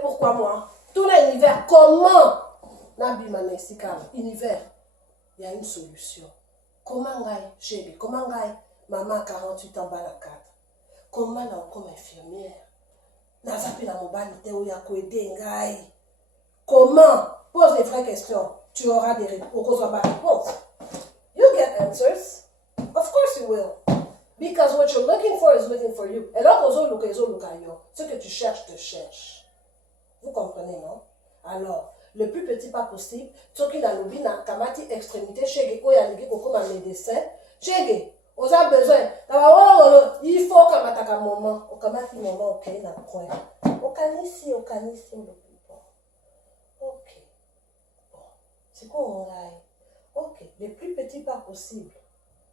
pourquoi moi? Tout l'univers, comment? Univers, il y a une solution. Comment chérie, comment maman 48 ans, 4. Comment là, comme infirmière? Comment? Pose les vraies questions. Tu auras des réponses. You get answers. Of course you will. Because what you're looking for is looking for you. Et là, ce que tu cherches te cherche. Vous comprenez, non? Alors, le plus petit pas possible, ce qui n'a lobby n'a kamati extrémité, chez comme un médecin, chez on a besoin. Il faut que tu aies un moment. Au kamati moment, ok, n'a point. Au canisi, ok. Bon. C'est quoi on a? Ok, le plus petit pas possible.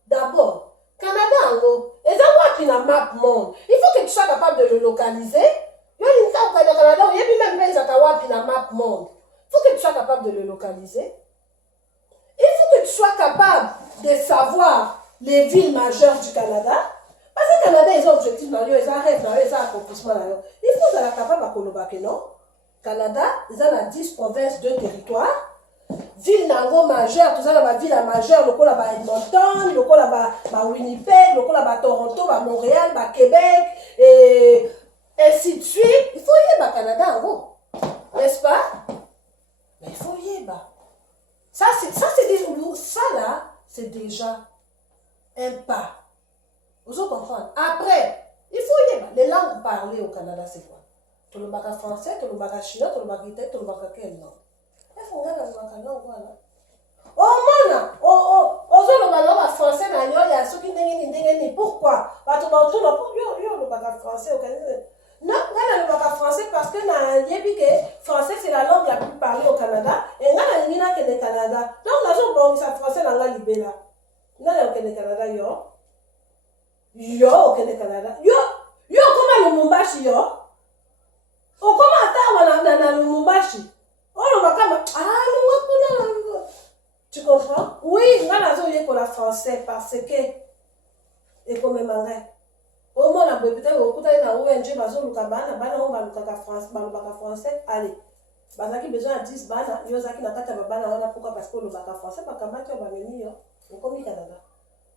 D'abord, Canada en haut, et ça moi qui n'a map monde. Il faut que tu sois capable de le localiser. Il y a une carte au Canada, il y a même pas qui n'a map monde. Il faut que tu sois capable de le localiser. Il faut que tu sois capable de savoir les villes majeures du Canada. Parce que le Canada, ils ont objectifs, ils ont rêve, ils ont accomplissement. Il faut être capable de le non? Canada, ils ont 10 provinces, 2 territoires. Ville nango majeure, tout ça la ville majeure, le là Edmonton, le là Winnipeg, le là Toronto, Montréal, Québec, et ainsi de suite. Il faut y aller au Canada en gros. N'est-ce pas? Mais il faut y aller. Ça là, c'est déjà un pas. Vous comprenez? Après, il faut y aller. Les langues parlées au Canada, c'est quoi? Tout le bac français, tout le bac chinois, tout le bac italien, tout le bac quel nom? Français, pourquoi? Non, le français parce que français c'est la langue la plus parlée au Canada et le Canada. Donc la français dans la libéla. Non, au Canada yo au Canada. Yo comment le Mumbashi yo? O comment attends le Mumbashi? Tu comprends? Oui, je pour la français parce que et comme mangai. Au moins la peut-être au côté na ONG bazo lukabana bana on ba lukaka français allez. Bazaki besoin de 10 bana yozaki na kata bana wana pourquoi parce que le baka français pas comment tu vas venir yo comme Canada.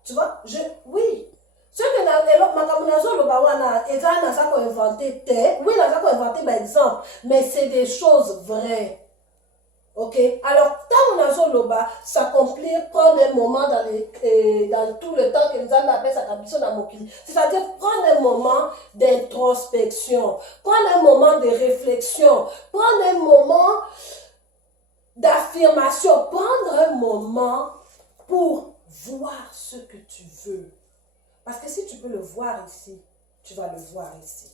Tu vois? Oui. Ce que na elok makamunazo lo ba wana ezana ça ko inventé oui na ça ko inventé par exemple mais c'est des choses vraies. Ok, alors, tant on a Zoloba, s'accomplir, prendre un moment dans tout le temps que nous avons appelé sa capuchon dans mon c'est-à-dire prendre un moment d'introspection, prendre un moment de réflexion, prendre un moment d'affirmation, prendre un moment pour voir ce que tu veux. Parce que si tu peux le voir ici, tu vas le voir ici.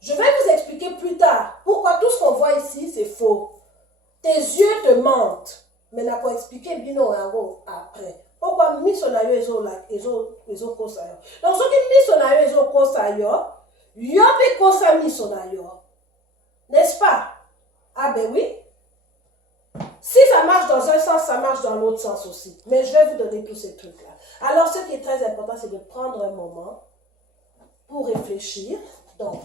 Je vais vous expliquer plus tard pourquoi tout ce qu'on voit ici, c'est faux. Tes yeux te mentent. Mais n'a pas expliqué bien après. Pourquoi missionnaire ils ont cosa yo. Donc ce qui missionnaire ils ont cosa yo, yo be cosa missionnaire. N'est-ce pas? Ah ben oui. Si ça marche dans un sens, ça marche dans l'autre sens aussi. Mais je vais vous donner tous ces trucs là. Alors ce qui est très important, c'est de prendre un moment pour réfléchir. Donc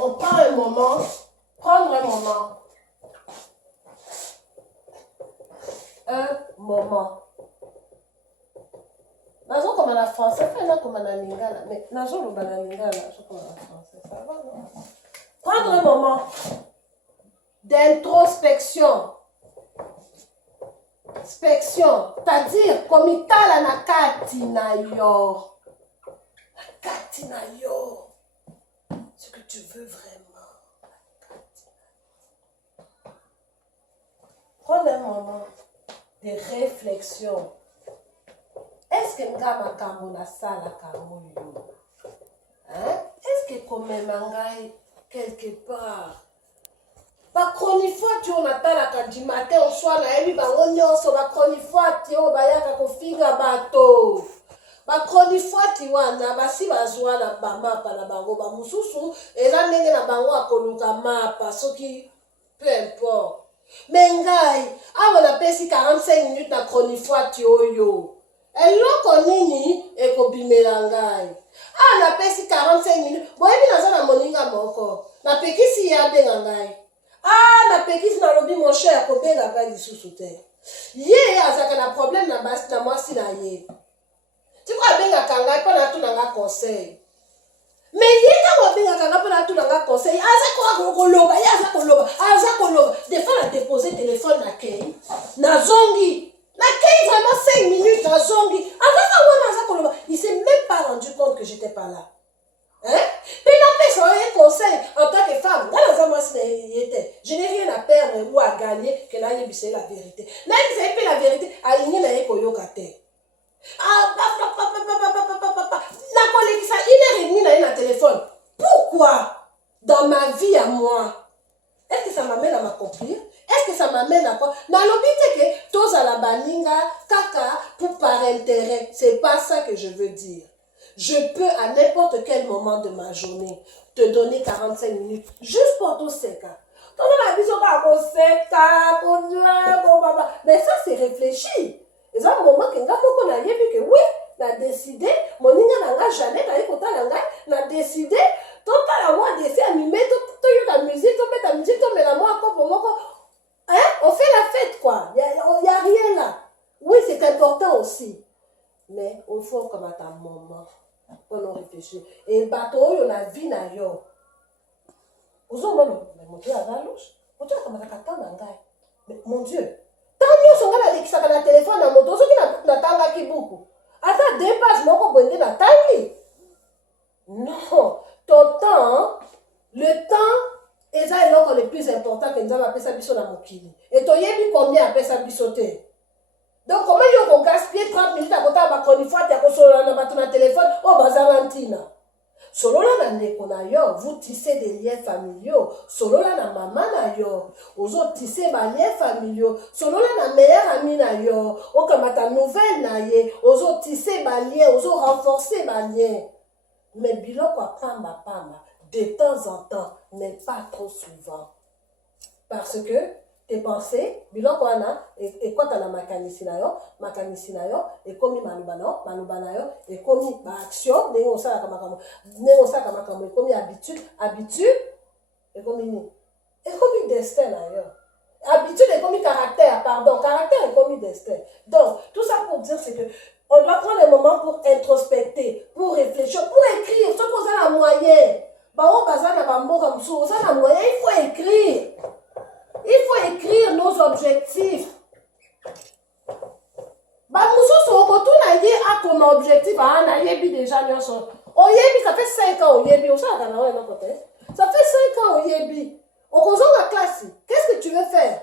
on prend un moment, prendre un moment. Un moment. Nazo comme en français, pas comme en lingala, mais nazo le lingala, je comme en français, ça va non? Prendre un moment d'introspection, c'est-à-dire comme itala na kati na yo, ce que tu veux vraiment. Prendre un moment de réflexion. Est-ce que nga makambo na sala kambo yo? Est-ce que comme mangai quelque part? Ba chronifois tu on atala du matin au soir na yebi bango nyonso ba chronifois ti o bayaka ko finga bato. Ba chronifois ti wana basi bazwa na bamapa na bango ba mususu eza ndenge na bango akoluka mapa soki peu importe. Mais ngai, on a passé 45 minutes na chronifoati oyo. Et l'on connaît ni et kobimela ngai. Ah, na pesi 45 minutes. Bon, ebi naza na moninga moko. Na pekisi ya benga ngai. Ah, na pekisi na lobi mon cher, ko benga ngai lisusu te. Ye azaka na problème na basi na mwasi na ye. Tu crois benga kangai pa na tu na nga conseil. Mais ye ka ko benga kanga pa na tu na nga conseil. Aza ko koloba, ya aza koloba, aza koloba. Des fois na déposer téléphone na kei. Na zongi. Na kei vraiment 5 minutes na zongi. Aza koloba. Il s'est même pas rendu compte que j'étais pas là. Hein? Mais n'empêche, un conseil en tant que femme. Je n'ai rien à perdre ou à gagner que là, il la vérité. Là, il fait la vérité. Aligné na yeko kate. Ah, na collègue ça 1h30 na téléphone. Pourquoi? Dans ma vie à moi. Est-ce que ça m'amène à m'accomplir? Est-ce que ça m'amène à quoi? Dans l'obité que tous à la baninga, kaka, pour par intérêt. C'est pas ça que je veux dire. Je peux à n'importe quel moment de ma journée te donner 45 minutes juste pour tous ces cas. Mais ça c'est réfléchi. Et ça, un moment qu'on a vu que oui, on a décidé, mon n'a jamais n'a décidé, tout à la moi d'essayer animé, tout la musique, tout mettre la musique, tout mettre la moi pour moi. Hein? On fait la fête quoi. Il y a rien là. Oui, c'est important aussi. Mais au fond, comme à ta maman, on réfléchit. Et bateau, on a vu d'ailleurs. Vous avez mon Dieu, à la louche. Mon Dieu, comme à mon Dieu. Tant mieux, si on a le téléphone dans moto, ce qui n'a pas beaucoup. Attends, dépasse, moi, on na taille. Non, ton temps, le temps, et ça est là le plus important que nous avons appelé ça biso na mokili. Et tu as combien appelé ça bisoté? Donc, comment ils ont gaspillé 30 minutes à côté de ma conifate, à côté de ton téléphone, oh, bazarantina. Solo là, vous tissez des liens familiaux. Solo là, na maman na yo. Vous autres tissez des liens familiaux. Solo là, na meilleure amie na yo. Oh, comme ta nouvelle na ye. Vous autres tissez des liens. Vous autres renforcez des liens. Mais bilan quoi, pamba, de temps en temps, mais pas trop souvent. Parce que tes pensées, bilan quoi na, et quoi t'as la makanisi na yo, et comme malubana yo, et comme action, négo ça comme et comme habitude, et comme destin na yo. Habitude et comme caractère, caractère et comme destin. Donc, tout ça pour dire c'est que on doit prendre un moment pour introspecter, pour réfléchir, pour écrire, ce qu'on a la moyenne. Il faut écrire. Il faut écrire nos objectifs. A comme objectif, déjà, ça fait 5 ans, ça fait 5 ans, au la classe, qu'est-ce que tu veux faire?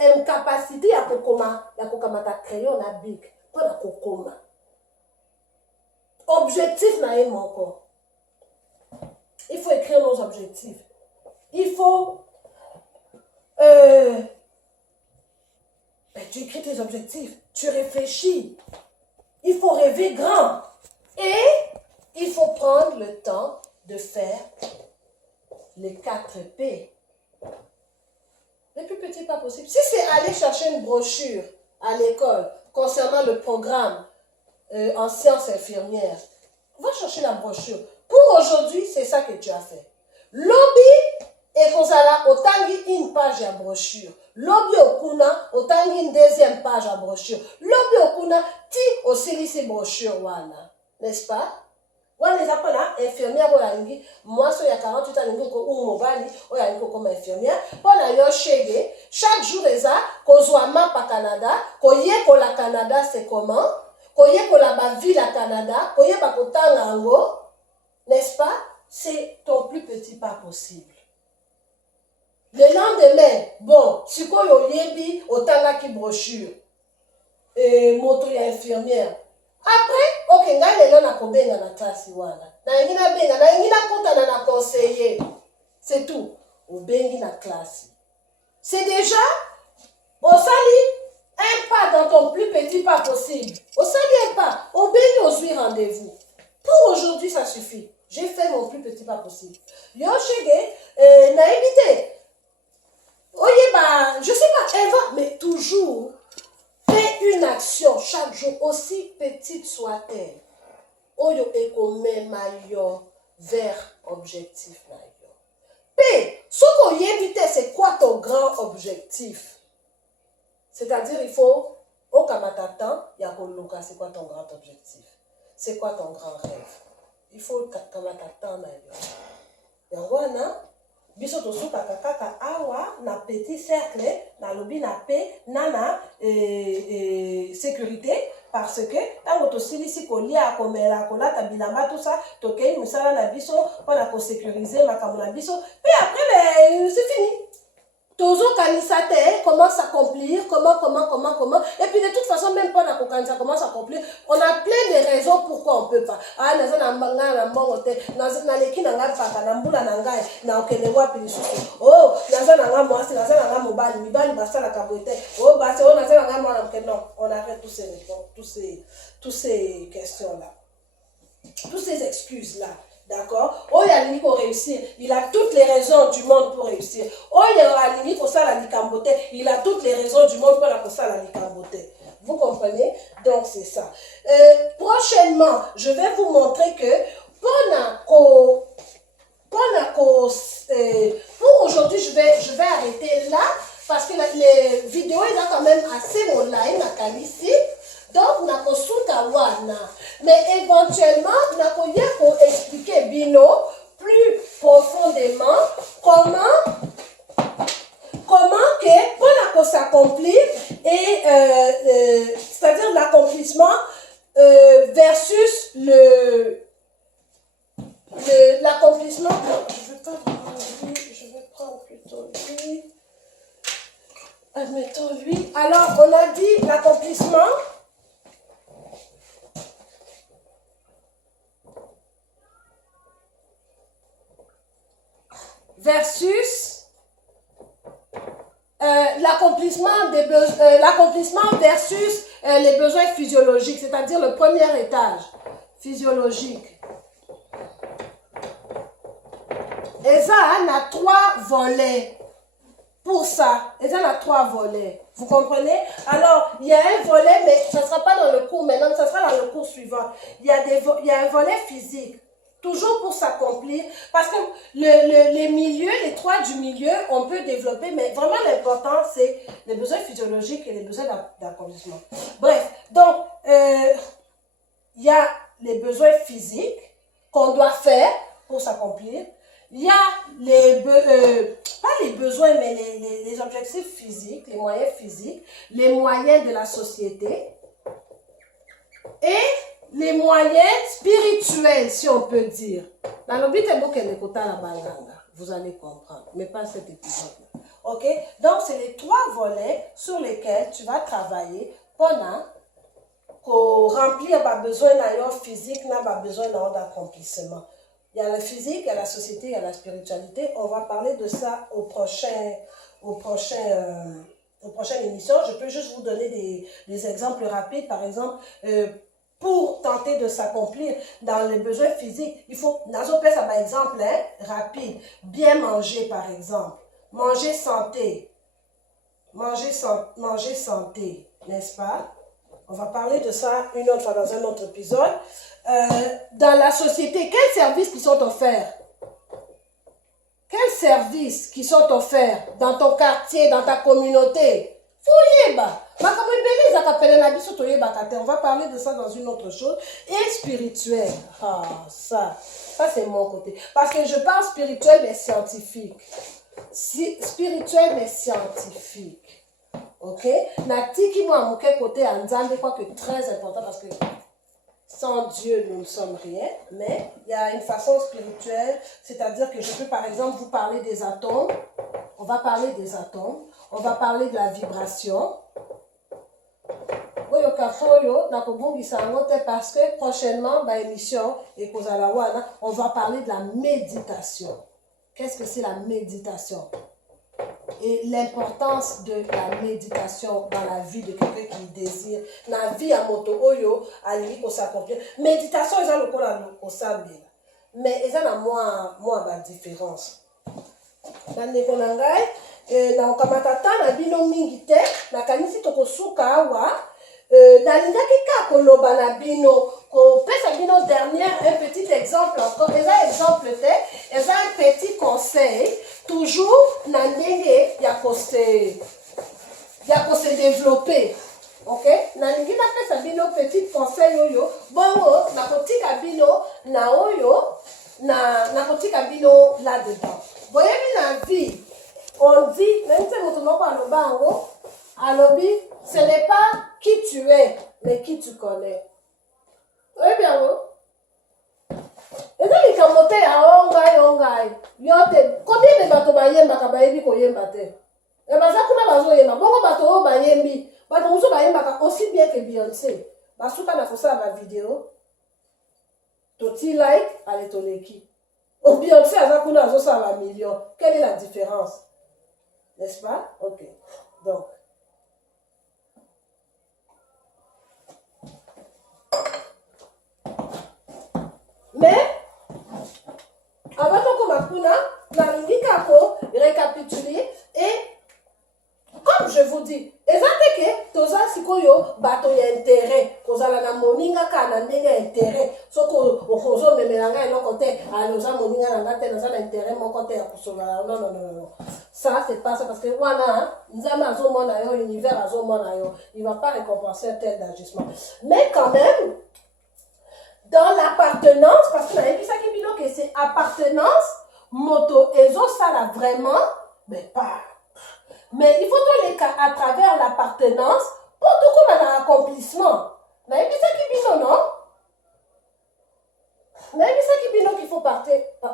Une capacité à ta crayon à bic, pas la kokoma. Objectif n'a pas encore. Il faut écrire nos objectifs. Il faut tu écris tes objectifs, tu réfléchis. Il faut rêver grand. Et il faut prendre le temps de faire les 4 P. Le plus petit pas possible. Si c'est aller chercher une brochure à l'école concernant le programme en sciences infirmières, va chercher la brochure. Pour aujourd'hui, c'est ça que tu as fait. Lobby et Kozala, autangi une page à brochure. Lobby okuna, autangi une deuxième page à brochure. Lobby okuna, ti aussi lycée brochure wana. N'est-ce pas? Wana les appelle infirmière oyangi. Moi, so ya 48 ans, ou mobali, oyangi comme infirmière. Pona yo shege, chaque jour eza, kozwa map à Canada, koye kola Canada, c'est comment? Koye kola ba ville à Canada, koye ba kotanga ango. N'est-ce pas? C'est ton plus petit pas possible. Le lendemain, bon, si tu yebi, otanga ki brochure, moto ya infirmière. Après, ok, nga lelo na kobenga na classe wana. Na ngina benga, na ngina kota na conseiller. C'est tout. Obengi na classe. C'est déjà, au sali, un pas dans ton plus petit pas possible. Au sali un pas, obengi au rendez-vous. Pour aujourd'hui, ça suffit. J'ai fait mon plus petit pas possible. Yo shege, na évité. Oye, bah, je sais pas, elle va, mais toujours, Fais une action chaque jour, aussi petite soit-elle. Oyo ekomema yo vers objectif na yo. P, ce qu'on y évite, c'est quoi ton grand objectif? C'est-à-dire, il faut, au kamatatan, yakoloka, c'est quoi ton grand objectif? C'est quoi ton grand rêve? Il faut kamatatan na yo. Yangwana, biso tosuka kaka awa na petit cercle na lobi na paix nana sécurité parce que tango tosilisi kolia komela kolata bilamba tout ça tokei musala na biso pona ko sécuriser makambo na biso puis après c'est fini. Toujours kanisate comment s'accomplir, comment. Et puis de toute façon, même pas quand ça commence à accomplir, on a plein de raisons pourquoi on peut pas. Ah, na zona mbanga na mbongote, na leki na ngai paka na mbula na ngai na okende wapi lisusu. Oh, na zona nga mwasi, na zona nga mobali, mibali basala kabote. Oh, basi on na zona nga mwana mke non, on arrête tous ces réponses, tous ces questions là. Toutes ces excuses là. D'accord? Oh, il y a l'uni pour réussir. Il a toutes les raisons du monde pour réussir. Oh, il y a l'uni pour ça la likambote. Il a toutes les raisons du monde pour ça la likambote. Vous comprenez? Donc, c'est ça. Prochainement, je vais vous montrer que pour aujourd'hui, je vais arrêter là parce que les vidéos, ils sont quand même assez online à Kalisi. Donc, na kosuka wana. Mais éventuellement, na koya ko expliquer bino plus profondément comment que pour s'accomplir et c'est-à-dire l'accomplissement versus l'accomplissement. Je vais prendre plutôt lui. Admettons lui. Alors, on a dit l'accomplissement. Versus l'accomplissement versus les besoins physiologiques, c'est-à-dire le premier étage physiologique. Et ça, on a 3 volets pour ça. Et ça, on a 3 volets. Vous comprenez? Alors, il y a un volet, mais ça ne sera pas dans le cours maintenant, ça sera dans le cours suivant. Il y a un volet physique. Toujours pour s'accomplir, parce que les milieux, les 3 du milieu, on peut développer, mais vraiment l'important, c'est les besoins physiologiques et les besoins d'accomplissement. Bref, donc, il y a les besoins physiques qu'on doit faire pour s'accomplir. Il y a pas les besoins, mais les objectifs physiques, les moyens physiques, les moyens de la société et les moyens spirituels, si on peut dire. Dans le but, vous allez comprendre, mais pas cet épisode-là. Ok? Donc, c'est les 3 volets sur lesquels tu vas travailler pendant qu'on remplir pas besoin d'un physique, n'a pas besoin d'accomplissement. Il y a le physique, il y a la société, il y a la spiritualité. On va parler de ça au prochaine émission. Je peux juste vous donner des exemples rapides. Par exemple, pour tenter de s'accomplir dans les besoins physiques, il faut, par exemple, rapide, bien manger par exemple, manger santé, n'est-ce pas? On va parler de ça une autre fois dans un autre épisode. Dans la société, quels services qui sont offerts? Quels services qui sont offerts dans ton quartier, dans ta communauté? On va parler de ça dans une autre chose. Et spirituel. Ah, ça c'est mon côté. Parce que je parle spirituel mais scientifique. Spirituel mais scientifique. Ok? Natiki moi mon côté Anzambe, quoi que très important parce que sans Dieu, nous ne sommes rien, mais il y a une façon spirituelle, c'est-à-dire que je peux par exemple vous parler des atomes, on va parler des atomes, on va parler de la vibration. Parce que prochainement, dans l'émission, on va parler de la méditation. Qu'est-ce que c'est la méditation? Et l'importance de la méditation dans la vie de quelqu'un qui désire. Dans la vie à moto, oyo, à l'idée qu'on s'accomplit. Méditation, ils ont le coup là, au samedi. Mais ils ont moins la différence. na okamata na bino mingi te na kanisi tokosuka awa nalingaki ka koloba na bino kopesa bino dernier un petit exemple encore eza exemple te eza un petit conseil toujours na ndenge ya kose développer. Ok, nalingi napesa bino petit conseil oyo bongo nakotika bino na oyo nakotika bino là dedans. Boyebi na vie on dit même si moto moko aloba yango alobi ce n'est pas qui tu es mais qui tu connais. Oyebi yango eza likambo te ya ongai yo te combien de bato bayembaka bayebi koyemba te baza kuna bazoyemba bongo bato oyo bayembi bato mosusu bayembaka aussi bien que Beyoncé basuka na kosala bavideo toti like ale toleki o Beyoncé aza kuna azosala bamillion. Quelle est la différence, n'est-ce pas? Ok, donc mais avant tokoma kuna nalingi kako récapituler et comme je vous dis ezate ke toza sikoyo bato ya intérêt kozala na moninga ka na ndenge ya intérêt soko okozomemela nga eloko te oza moninga na nga te naza na intérêt moko te ya kosolola non ça c'est pas ça parce que wana nzambe azomona yo univers azomona yo il va pas récompenser tel d'agissement mais quand même dans l'appartenance parce que nayebisaki bino que c'est appartenance moto ezosala vraiment mais pas. Mais il faut que les cas à travers l'appartenance pour tout comme un accomplissement. Mais il y a non? Mais il y a qu'il faut passer à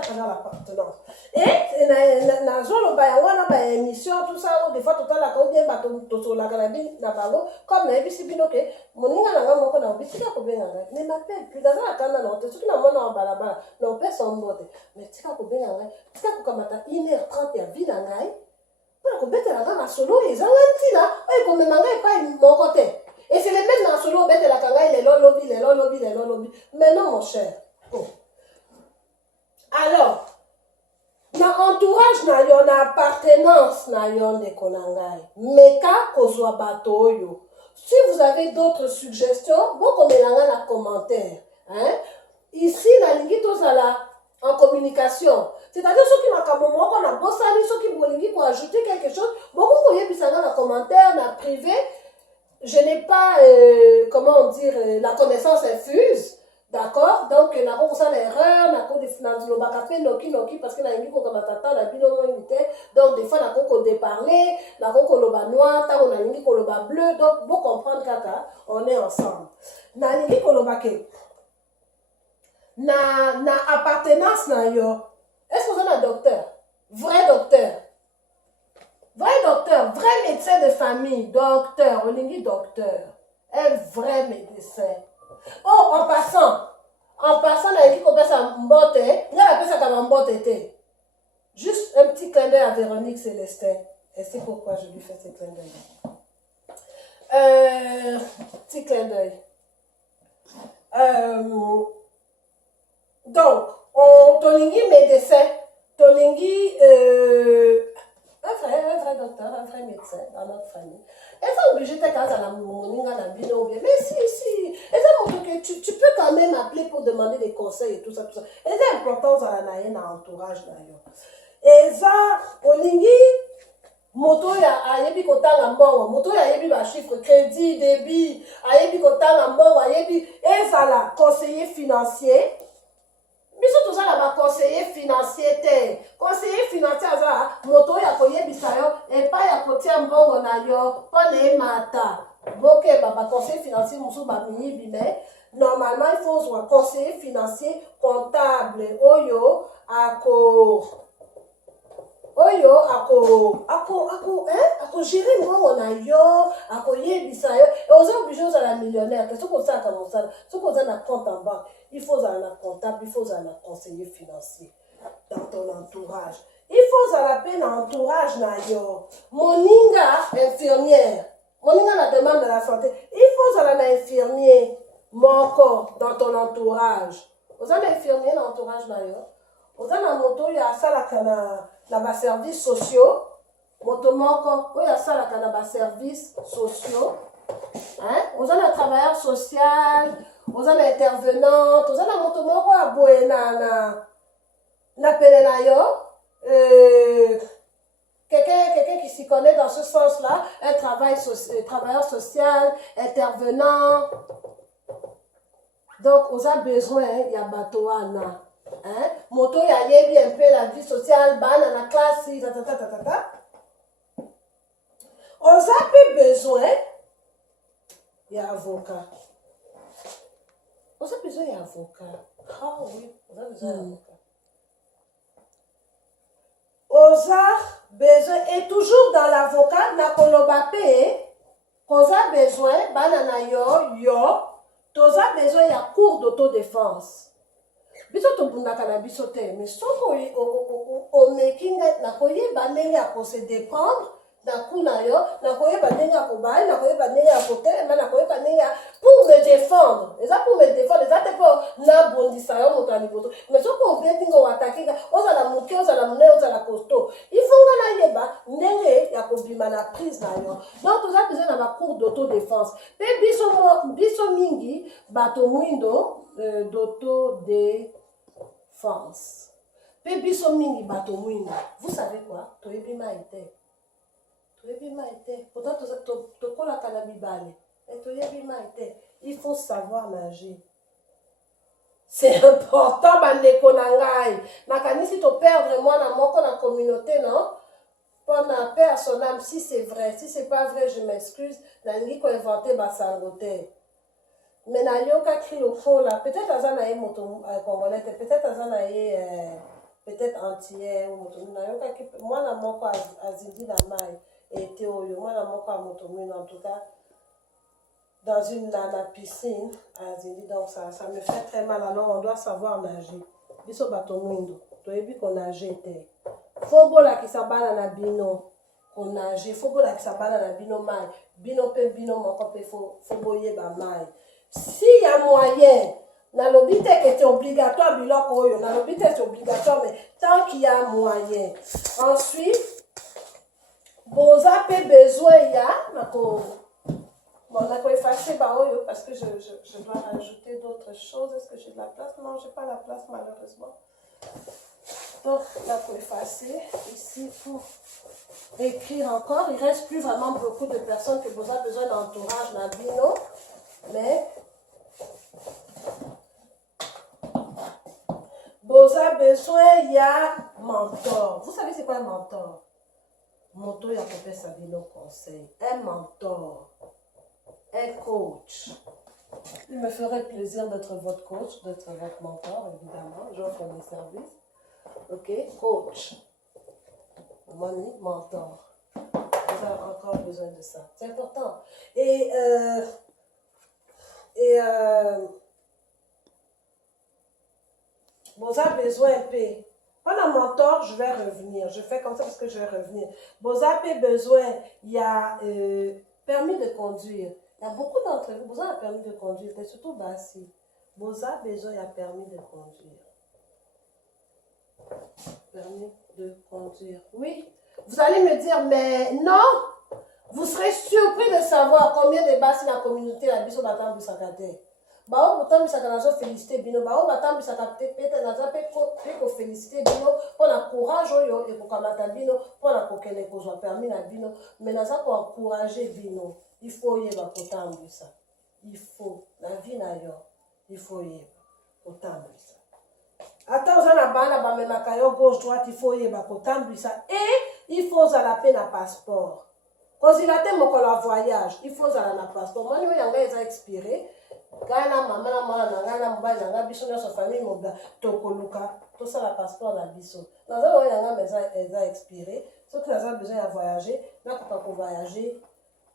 travers l'appartenance. Et dans la émission, tout ça, des fois, tout à l'heure, bien bateau la carabine, la bago, comme la émission, que mon ingénieur n'a pas envie de mais m'appelle plus dans la caméra, tout ce qui n'a pas en balabala, non, personne d'autre. Mais tu as combien tu as comme 1h30 à vie dans pour que la gamme solo et ça là et comme manga pas mon côté et c'est le même dans solo bête la kanga les lobby mais non mon cher oh. Alors na entourage na yo na appartenance na yo de konangai meka kozwa bato yo si vous avez d'autres suggestions vous comme la commentaire hein ici la lingi tozala en communication. C'est-à-dire ceux qui m'ont on a bossé, ceux qui m'ont ajouter quelque chose, beaucoup voyez puis ça dans le commentaire, dans privé, je n'ai pas, comment dire, la connaissance infuse, d'accord? Donc, n'a pas ça l'erreur, n'a pas des finances, le bacapé, noki, parce que n'a pas comme tata, la bino donc des fois n'a pas de parler, n'a pas le bas noir, tant on a dit le bas bleu, donc vous comprendre kaka, on est ensemble. N'a dit le bas na appartenance na yo. Est-ce que vous êtes un docteur? Vrai docteur, vrai médecin de famille, docteur, on dit docteur, un vrai médecin. Oh, en passant, na équipe qu'on ça mbote, il a appelé ça comme mbote. Juste un petit clin d'œil à Véronique Célestin. Et c'est pourquoi je lui fais ce clin d'œil. Petit clin d'œil. Donc, on tolingi médecin, tolingi un vrai docteur, un vrai médecin dans notre famille. Et ça obligé de quand la moninga na bino bien. Mais si, et ça montre que tu peux quand même appeler pour demander des conseils et tout ça. Et c'est important ça na entourage d'ailleurs. Et ça, olingi moto ya ayebi kotanga mbongo, moto ya ayebi ba chiffre crédit, débit, ayebi kotanga mbongo, ayebi ezala conseiller financier. Biso tout ça là conseiller financier te. Conseiller financier ça moto ya koyebisa yo et pas ya kotia mbongo na yo pone mata. Boke baba conseiller financier musu ba miyibi mais normalement il faut soit conseiller financier comptable oyo ako gérer mbongo na yo ako yebisa yo et aux obligés à la millionnaire que ce qu'on ça comme ça ce qu'on a un compte en banque il faut un comptable il faut un conseiller financier dans ton entourage il faut à la peine entourage na yo moninga infirmière moninga la demande de la santé il faut à la infirmier moko dans ton entourage aux infirmiers dans l'entourage na yo aux moto ya salaka na ba services sociaux motomoko, oyo asalaka na ba services sociaux. Hein? Vous avez un travailleur social, vous avez un intervenant, vous avez un motomoko à boye na pele na yo. Quelqu'un qui s'y connaît dans ce sens-là, un travailleur social, intervenant. Donc, on a besoin, il y a batoana. Hein? Moto, il y a un peu la vie sociale, ban, la classe, on a peu besoin, il y a avocat. On a besoin d'avocat. Ah oui, on a besoin d'avocat. On a besoin, et toujours dans l'avocat, na kolobapé, on a besoin, banana yo, toza besoin ya cours d'autodéfense. Biso to bundaka na biso te, mais soko o mekinga na koyeba ndenge ya ko se défendre na kuna yo, na koyeba ndenge ya kobala, na koyeba ndenge ya kotelema, na koyeba ndenge ya pour me défendre. Eza pour me défendre, eza te po na bondisa yo moto ani boto. Mais soko o betinga o atakinga, ozala muke, ozala mune, ozala costaud. Il faut nga na yeba ndenge ya kobima na prise na yo. Donc toza besoin na ba cours d'autodéfense. Pe biso mingi bato mwindo d'autodéfense. Pe biso mingi bato mwindo. Vous savez quoi? Toyebima ete. Pourtant, il faut savoir nager. C'est important, bandeko nangai. Nakanisi to perdre moi na moko na communauté, non? Pour na perdre son âme, si c'est vrai. Si c'est pas vrai, je m'excuse. Nangi ko inventé basangote. Mais na yoka cri au fond là. Peut-être azana e moto congolais, peut-être azana e peut-être antillais ou moto. Na yoka ki moi na moko azindi na mai. Et Théoyo, moi, en tout cas, dans la piscine, donc ça me fait très mal. Alors, on doit savoir nager. Biso batomundo, toyebi qu'on nager. Fobola qui s'abana na bino, qu'on nage. Fobola qui s'abana na bino mai. Bino pe bino moko pe foboye ba mai. Si y a moyen, na lobite que c'est obligatoire, biloko oyo, na lobite c'est obligatoire, mais tant qu'il y a moyen. Ensuite, Boza pe besoin ya, bon, on a effacé parce que je dois rajouter d'autres choses. Est-ce que j'ai de la place? Non, j'ai pas la place malheureusement. Donc, là, pour effacer, ici, pour écrire encore, il reste plus vraiment beaucoup de personnes que Boza a besoin d'entourage dans Bino, mais Boza a besoin, il y a mentor. Vous savez c'est quoi un mentor? Mentor, il y a peut-être ça dit nos conseils. Un mentor, un coach. Il me ferait plaisir d'être votre coach, d'être votre mentor, évidemment. J'offre mes services. Ok, coach. Money, mentor. Vous avez encore besoin de ça. C'est important. Vous avez besoin un peu. Pendant mentor, je vais revenir. Je fais comme ça parce que je vais revenir. Vous avez besoin, il y a permis de conduire. Il y a beaucoup d'entre vous, vous avez permis de conduire, mais surtout Bassi. Vous avez besoin, il y a permis de conduire. Permis de conduire. Oui. Vous allez me dire, mais non. Vous serez surpris de savoir combien de Bassi dans la communauté la biso batambu sakate. Bao batambu sakanazo féliciter bino. Bao batambu sakate pete nazo pe féliciter bino pour la courage oyo et pour kamata bino pour la kokele kozwa permis na bino. Mais nazo pour encourager bino. Il faut y avoir autant de ça. Il faut. La vie n'a yo. Il faut y avoir autant de ça. Attends, vous avez bana ba memakayo gauche droite, il faut y avoir autant de ça. Et il faut la peine à passeport. Quand il a été mon voyage, il faut un passeport. Moi, il y a expiré. Quand la maman, la biso de sa famille, mon gars, tokoluka, tout ça, le passeport, la biso. Dans un moment, il a expiré. Ceux qui ont besoin de voyager, là, quand on voyager,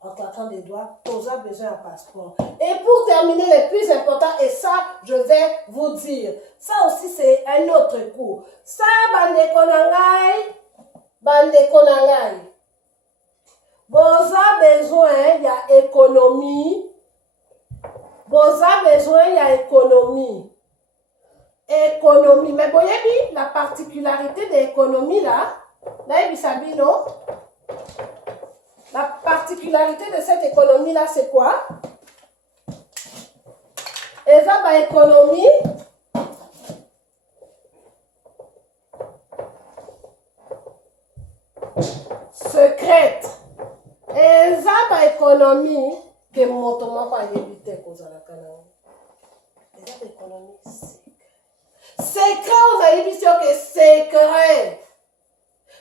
en claquant des doigts, tous ont besoin d'un passeport. Et pour terminer, le plus important, et ça, je vais vous dire, ça aussi, c'est un autre cours. Ça, bande konangai. Vous avez besoin, il y a économie. Vous avez besoin, il y a économie. Économie. Mais voyez bien, la particularité de l'économie là, il y a Sabino. La particularité de cette économie-là, c'est quoi? Et ça, par économie, secrète. Et ça, par économie, que mon tomato pas éviter cause à la canne. Et ça, par économie, secret, on a évité que secret.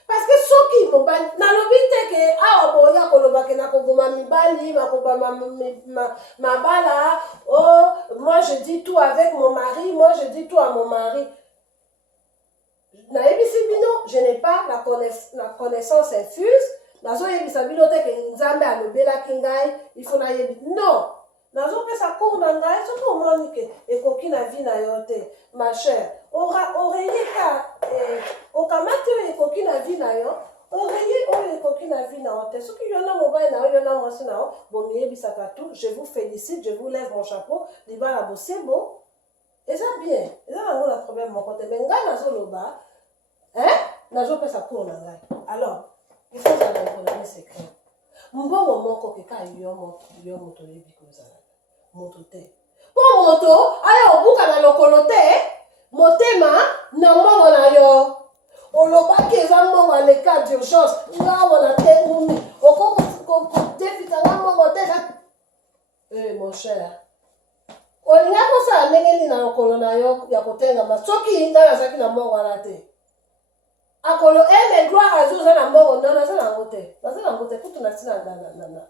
Parce que ceux qui m'ont pas, dans le but que ah bon ya koloba ke na koboma mibali ma bala oh moi je dis tout avec mon mari, moi je dis tout à mon mari. Na ebisi bino, je n'ai pas la connaissance infuse. Nazo ebisa bino te ke nzambe alobela kingai, il faut na yebi. Non. Nazo pesa cours na ngai, so ko moni ke ekoki na vie na yo te, ma chère. Oreiller ka okamate ekoki na vie na yo. Oreiller oyo ekoki na vie na yo te. Soki yona mobile na yo, yona mwasi na yo, bon miyebisaka tout, je vous félicite, je vous lève mon chapeau, libala bosebo. Et ça bien. Et ça nango la problème mon côté. Mais ngai nazo loba, hein? Nazo pesa cours na ngai. Alors, il faut ça dans l'économie secrète. Mbongo moko ke ka yo moto yebi kozala. Moto te. Po moto aya obuka na lokolo te, motema na mbongo na yo. Olobaki eza mbongo à l'état d'urgence. Nga wana te ngumi. Oko defita nga mbongo te. Eh mon cher. Olinga kosala ndenge nini na lokolo na yo ya kotengama soki nga nazalaki na mbongo wana te. Akolo eme gloire azuza na mbongo non naza nango te. Naza nango te kutu na tina na